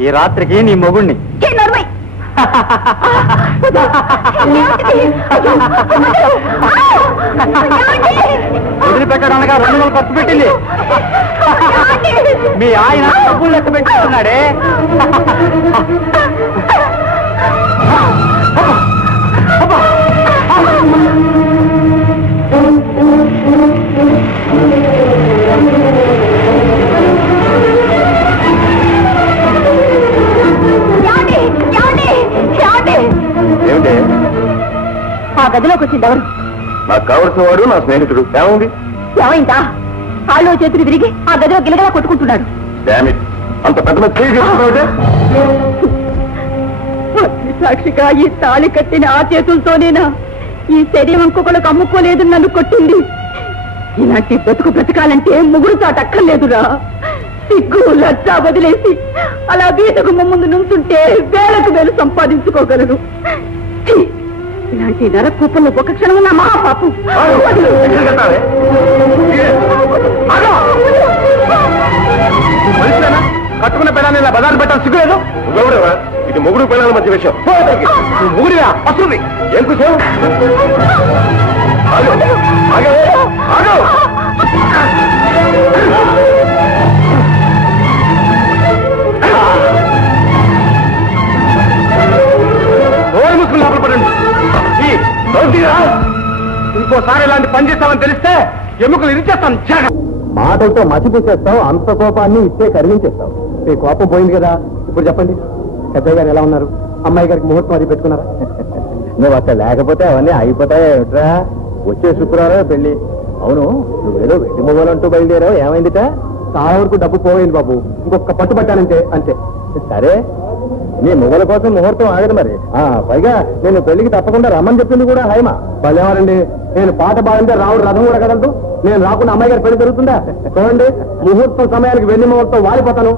ఈ రాత్రికి నీ మొగుణ్ణి. వదిలిపెట్టడానిగా 200 ఖర్చు పెట్టింది. మీ ఆయన డబ్బులు లెక్క పెట్టుకున్నాడే. ఏమిటి? ఆ గదిలోకి వచ్చింది ఎవరు? నాకు కావలసిన వాడు నా స్నేహితుడు. ఏముంది? ఏమైందా? కాళ్ళు చేతులు విరిగి ఆ గదిలో గిలగలా కొట్టుకుంటున్నాడు. అంత పెద్ద సాక్షిగా ఈ తాళి కట్టిన ఆ చేతులతోనేనా ఈ శరీరం ఇంకొకళ్ళకు అమ్ముకోలేదు నన్ను కొట్టింది. ఇలాంటి బ్రతకాలంటే ముగ్గురు చాటక్కర్లేదురా. సిగ్గు లజ్జ వదిలేసి అలా వీధకు ముందు నుంచుంటే వేలకు వేలు సంపాదించుకోగలరు. ఇలాంటి నరకూపంలో ఒక క్షణం నా మహాపాపం. కట్టుకున్న పిల్లల్ని ఇలా బజారు పెట్టాలి సిగ్గులేదు. ఇది మొగుడు పిల్లల మధ్య విషయం. మొగుడిగా వస్తుంది. ఏం కూర్చోవు? ముసుకులు లోపల పడండి. ఇంకోసారి ఇలాంటి పని చేస్తామని తెలిస్తే ఎముకలు ఇరిచేస్తాను. మాటలతో మసిపూసేస్తావు. అంత కోపాన్ని ఇస్తే కరిగించేస్తావు. మీ కోపం పోయింది కదా. ఇప్పుడు చెప్పండి, పెద్దయ్య గారు ఎలా ఉన్నారు? అమ్మాయి గారికి ముహూర్తం అది పెట్టుకున్నారా? నువ్వు అక్కడ లేకపోతే అవన్నీ అయిపోతాయా? వచ్చే శుక్రవారం పెళ్లి. అవును, నువ్వేదో వెండి మొగలంటూ బయలుదేరావు. ఏమైందిట? చాలా వరకు డబ్బు పోయింది బాబు. ఇంకొక పట్టు పట్టానంటే అంతే. సరే, నీ మొగల కోసం ముహూర్తం ఆగదు మరి. పైగా నేను పెళ్లికి తప్పకుండా రమ్మని చెప్పింది కూడా హైమా. వాళ్ళేవారండి, నేను పాట పాడంటే రావుడు రథం కూడా కదలదు. నేను రాకుండా అమ్మాయి గారి పెళ్లి జరుగుతుందా? చూడండి, ముహూర్తం సమయానికి వెండి ముహూర్తం వారిపోతాను.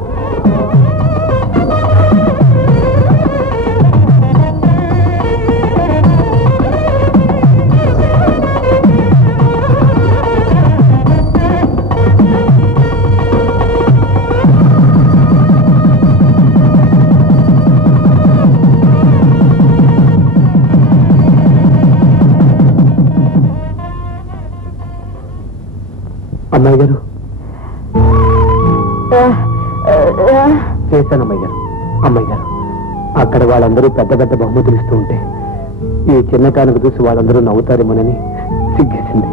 అమ్మాయి గారు చేశాను. అమ్మాయి గారు, అమ్మాయి గారు, అక్కడ వాళ్ళందరూ పెద్ద పెద్ద బహుమతులు ఇస్తూ ఉంటే ఈ చిన్న కానుక చూసి వాళ్ళందరూ నవ్వుతారేమోనని సిగ్గేసింది.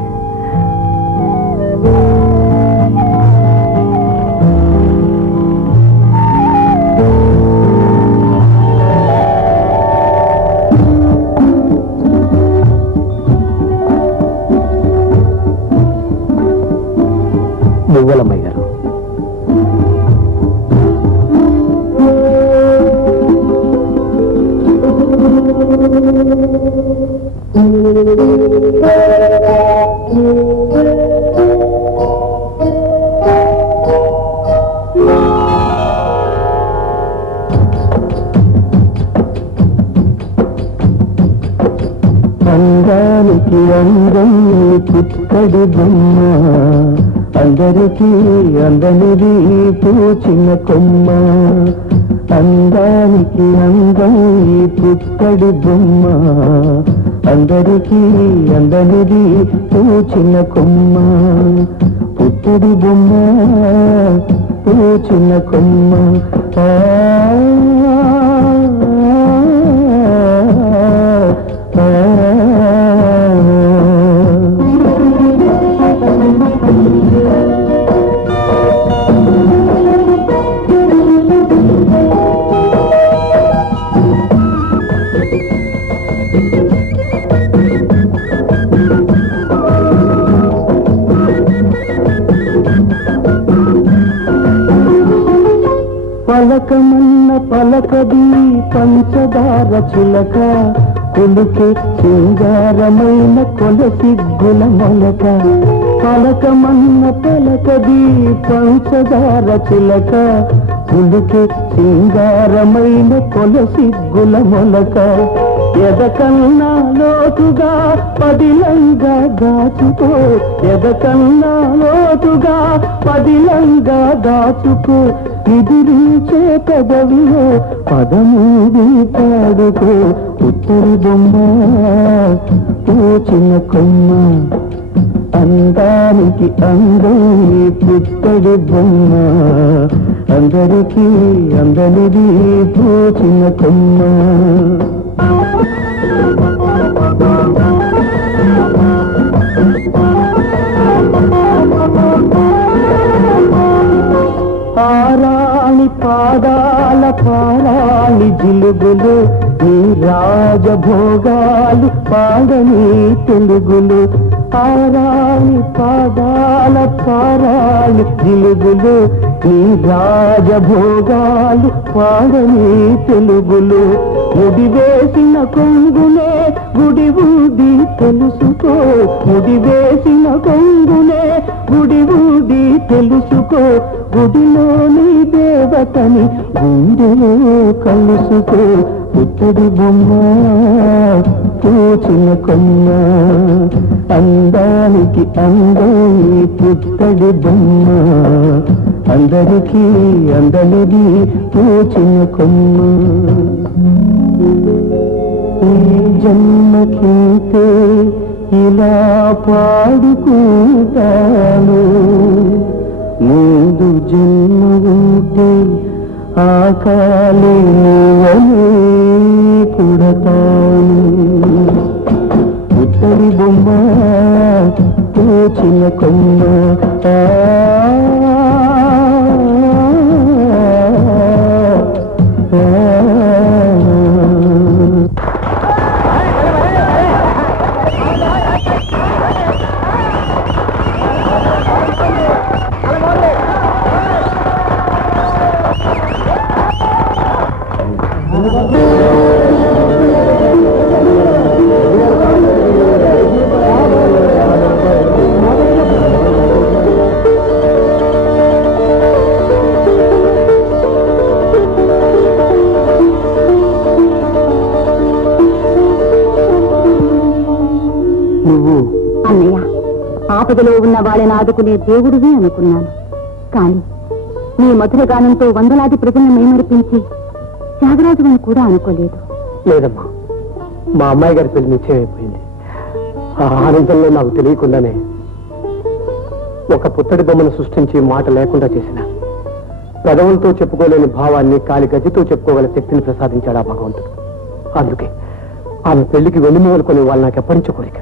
నువ్వులమ్మాయి గారు, అందానికి అందం పుత్తడి బొమ్మ, అందరికీ అందనిది పూచిన కొమ్మ. అందానికి అందం పుత్తడి బొమ్మ, అందరికీ అందనిది పూచిన కొమ్మ. పుత్తడి బొమ్మ, పూచిన కొమ్మ. పలకమన్న పలకది పంచదార చిలక, కులుకే సింగారమైన కొలసిగ్గుల మొలక. పలకమన్న పలకది పంచదార చిలక, కులుకే సింగారమైన కొలసిగ్గుల మొలక. ఎదకన్నా లోతుగా పదిలంగా దాచుకో, ఎదకన్నా లోతుగా పదిలంగా దాచుకో. ఎదిరించే కదవిలో పదమూది పాడుకో పుత్తడి బొమ్మ పూచిన కొమ్మ అందానికి అందని పుత్తడి బొమ్మ అందరికీ అందనిది పూచిన కొమ్మ పారాణి పాదాల పారాణి జిలుగులు నీ రాజభోగాలు పాడని తెలుగులు పారాణి పాదాల పారాణి జిలుగులు నీ రాజభోగాలు పాడని తెలుగులు ముడివేసిన కొంగునే గుడి ఊది తెలుసుకో ముడివేసిన కొంగునే గుడి ఊది తెలుసుకో గుడిలోని దేవతని గుండెలో కలుసుకో పుత్తడి బొమ్మ పూచిన కొమ్మ అందానికి అందని పుత్తడి బొమ్మ అందరికీ అందనిది పూచిన కొమ్మ ఈ జన్మకింతే ఇలా పాడుకుంటాను ముందు జన్మ ఉంటే ఆకాలి నువ్వని కుడతాను పుత్తడి బొమ్మ పూచిన కొమ్మ అన్నయ్య ఆపదలో ఉన్న వాళ్ళని ఆదుకునే దేవుడివి అనుకున్నాను. కానీ నీ మధుర గానంతో వందలాది ప్రజలను మేమర్పించి త్యాగరాజుని కూడా అనుకోలేదు. లేదమ్మా, మా అమ్మాయి గారి పెళ్లి నిశ్చయమైపోయింది. ఆ ఆనందంలో నాకు తెలియకుండానే ఒక పుత్తడి బొమ్మను సృష్టించి మాట లేకుండా చేసిన పెదవులతో చెప్పుకోలేని భావాన్ని కాలి గజ్జితో చెప్పుకోగల శక్తిని ప్రసాదించాడు ఆ భగవంతుడు. అందుకే ఆమె పెళ్లికి వెన్నుమూలు కొని వాళ్ళు నాకు ఎప్పటి నుంచో కోరిక.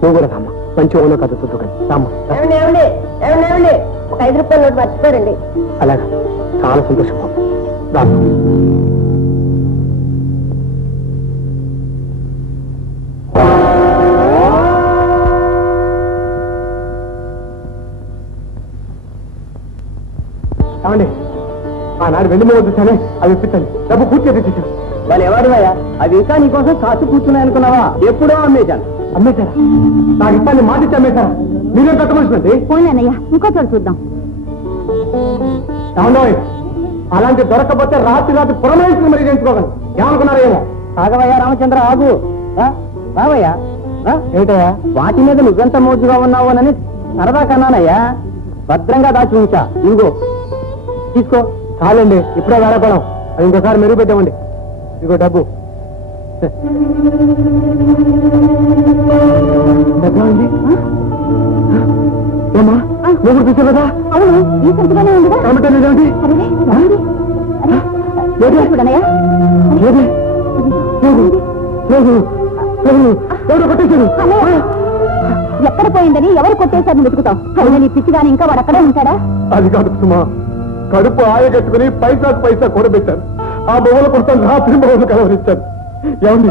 నువ్వు కూడా రామ్మా, మంచి ఓనో కథ తుద్దు కానీ రామ్మా. 5 రూపాయలు నోటు మర్చిపోరండి. అలాగా, చాలా సంతోషం రామ్మా. ఏమండి, ఆనాడు వెన్నుమూలు చూసానే, అవి ఇప్పించండి. డబ్బు పూర్తిగా తెచ్చేసాను. వాళ్ళు ఎవరివయ్యా? అవి ఇంకా నీకోసం కాసు కూర్చున్నాయి అనుకున్నావా? ఎప్పుడో అమ్మేశాను. అమ్మేశారా? నాకు ఇబ్బంది మాటిచ్చి అమ్మేశారా? మీరేం పెట్టమనిసింది? పోయినయ్యా, ఇంకో చోటు చూద్దాం. అవునోయ్, అలాంటి దొరకకపోతే రాత్రి పురమేశ్వరం మరీ చేయించుకోగలను. ఏమనుకున్నారా ఏమో? ఆగవయ్యా రామచంద్ర, ఆగు. రావయ్యా. ఏంటయ్యా? వాటి మీద నువ్వెంత మోజుగా ఉన్నావోనని సరదా కన్నానయ్యా. భద్రంగా దాచి ఉంచా. ఇదిగో తీసుకో. చాలండి, ఇప్పుడే వేరపడం. అది ఇంకోసారి మెరుగు పెట్టామండి. ఇదిగో డబ్బు. ఏమా, నువ్వు చూసావు కదా? అవును, ఈ సంతలోనే ఉంది. ఏమిటండి? ఎక్కడ పోయిందని ఎవరు కొట్టేశారని వెతుకుతావు? అవును, నీ పిచ్చిగాని ఇంకా వాడు అక్కడే ఉంటాడా? అది కాదు సుమా, కడుపు ఆయగట్టుకుని పైసాకు పైసా కూడబెట్టాను. ఆ బొమ్మల కోసం రాత్రి బొమ్మలు కలవరిస్తాను. ఏమండి,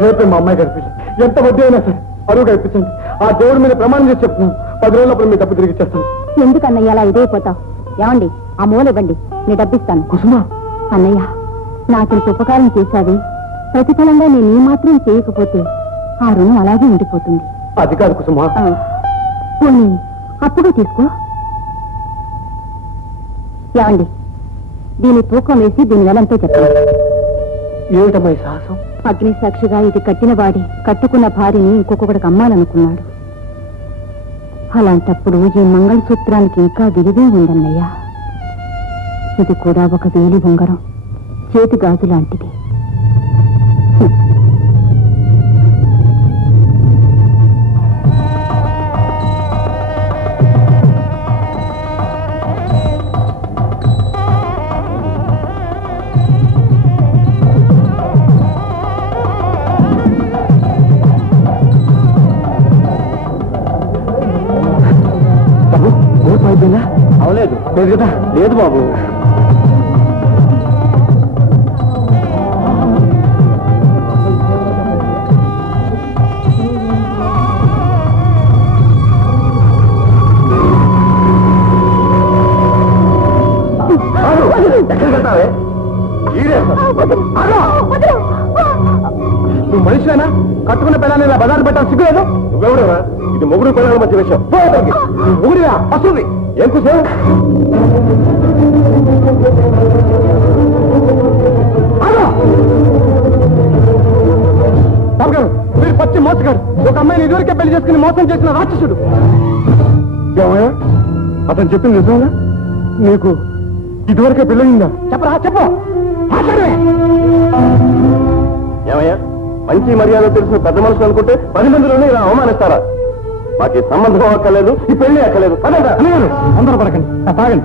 రేపే మా అమ్మాయి కనిపించి ఎంత వడ్డీ అయినా సరే అరువు కనిపించండి. ఆ దేవుడి మీద ప్రమాణం చేసి చెప్తున్నాను, 10 రోజులప్పుడు మీ డబ్బు తిరిగి ఇచ్చేస్తాను. ఎందుకన్నయ్య అలా ఇదైపోతావు? ఏమండి, ఆ మూల ఇవ్వండి, నీ డబ్బిస్తాను. కుసుమా, అన్నయ్య, నాకింత ఉపకారం చేశావి, ప్రతిఫలంగా నేను ఈ మాత్రం చేయకపోతే ఆ రుణం అలాగే ఉండిపోతుంది. అది కాదు కుసుమా. పోనీ అప్పుగా తీసుకో. ఏమండి, దీని తూకం వేసి దీని వెలంతో చెప్పండి. ఏమిటమ్మా ఈ సాహసం? అగ్ని సాక్షిగా ఇది కట్టిన వాడి కట్టుకున్న భార్యని ఇంకొకటికి అమ్మాలనుకున్నాడు. అలాంటప్పుడు ఈ మంగళసూత్రానికి ఇంకా విలువే ఉందన్నయ్యా. ఇది కూడా ఒక వేలి ఉంగరం, చేతి గాజు లాంటిది. అవలేదు లేదు కదా? లేదు బాబు. ఎక్కడ కట్టావే? నువ్వు మనిషివేనా? కట్టుకున్న పిల్లల్ని ఇలా బజారు పెట్టాలి సిగ్గులేదు? నువ్వెవడేవా? ఇది మొగుడు పిల్లల మధ్య విషయం. మొగుడివా? వస్తుంది ఏం కూర్చో. మీరు పచ్చి మోసగాడు. ఒక అమ్మాయిని ఇదివరకే పెళ్లి చేసుకుని మోసం చేసిన రాక్షసుడు. ఏమయ్యా అతను చెప్పింది నిజంగా? నీకు ఇదివరకే పెళ్ళయిందా? చెప్పరా చెప్పు. ఏమయ్యా మంచి మర్యాద తెలిసిన పెద్ద మనుషులు అనుకుంటే 10 మందిలోనే ఇలా అవమానిస్తారా? మాకు సంబంధం అక్కర్లేదు, ఈ పెళ్లి అక్కర్లేదు. అందరూ పడకండి, తాగండి.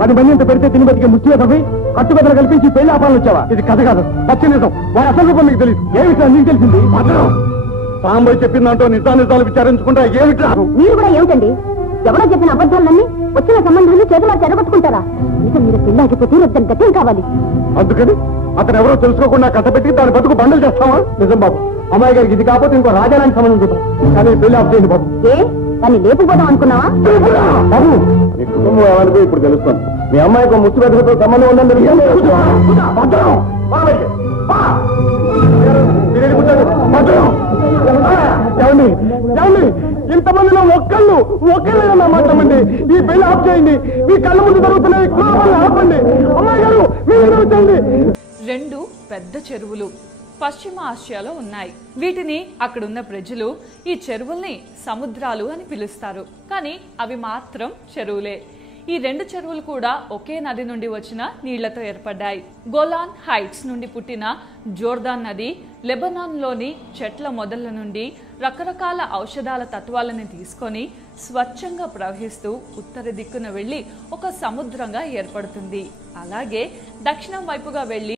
10 మంది ఇంత పెడితే తిని బతికే ముష్టిగా తవ్వి కట్టుబద్దలు కల్పించి పెళ్లి ఆపాలని వచ్చావా? ఇది కథ కాదు, పచ్చి నిజం. వారి అసలు రూపం మీకు తెలియదు. ఏమిట్రా నీకు తెలిసింది? సాంబయ్య చెప్పిందంటూ నిజాలు విచారించుకుంటా. ఏమిట్రా మీరు కూడా ఏమిటండి? ఎవరో చెప్పిన అబద్ధాలన్నీ వచ్చిన సంబంధాన్ని చేతులా చెడగొట్టుకుంటారా? ఇక మీరు పెళ్లి ఆగిపోతే రేపు గట్యం కావాలి. అందుకని అతను ఎవరో తెలుసుకోకుండా కట్టబెట్టి దాని బతుకు బండలు చేస్తావా? నిజం బాబు, అమ్మాయి గారికి ఇది కాకపోతే ఇంకో రాజానికి సంబంధం చూద్దాం. కానీ పెళ్లి ఆఫ్ చేయండి బాబు. ఏ దాన్ని లేపుపోదాం అనుకున్నావా? బాబు నీ కుటుంబం ఎవరికో ఇప్పుడు తెలుస్తాను. మీ అమ్మాయికి ముచ్చు పెద్దతో సంబంధం ఉందని ఇంతమందిలో ఒక్కళ్ళేనా మాట్లాడండి. ఈ పెళ్లి ఆఫ్ చేయండి. మీ కళ్ళ ముందు జరుగుతున్నాయి, ఆపండి. అమ్మాయి గారు మీరు వచ్చండి. 2 పెద్ద చెరువులు పశ్చిమ ఆసియాలో ఉన్నాయి. వీటిని అక్కడున్న ప్రజలు ఈ చెరువుల్ని సముద్రాలు అని పిలుస్తారు. కానీ అవి మాత్రం చెరువులే. ఈ 2 చెరువులు కూడా ఒకే నది నుండి వచ్చిన నీళ్లతో ఏర్పడ్డాయి. గోలాన్ హైట్స్ నుండి పుట్టిన జోర్దాన్ నది లెబనాన్లోని చెట్ల మొదళ్ల నుండి రకరకాల ఔషధాల తత్వాలను తీసుకొని స్వచ్ఛంగా ప్రవహిస్తూ ఉత్తర దిక్కున వెళ్లి ఒక సముద్రంగా ఏర్పడుతుంది. అలాగే దక్షిణం వైపుగా వెళ్లి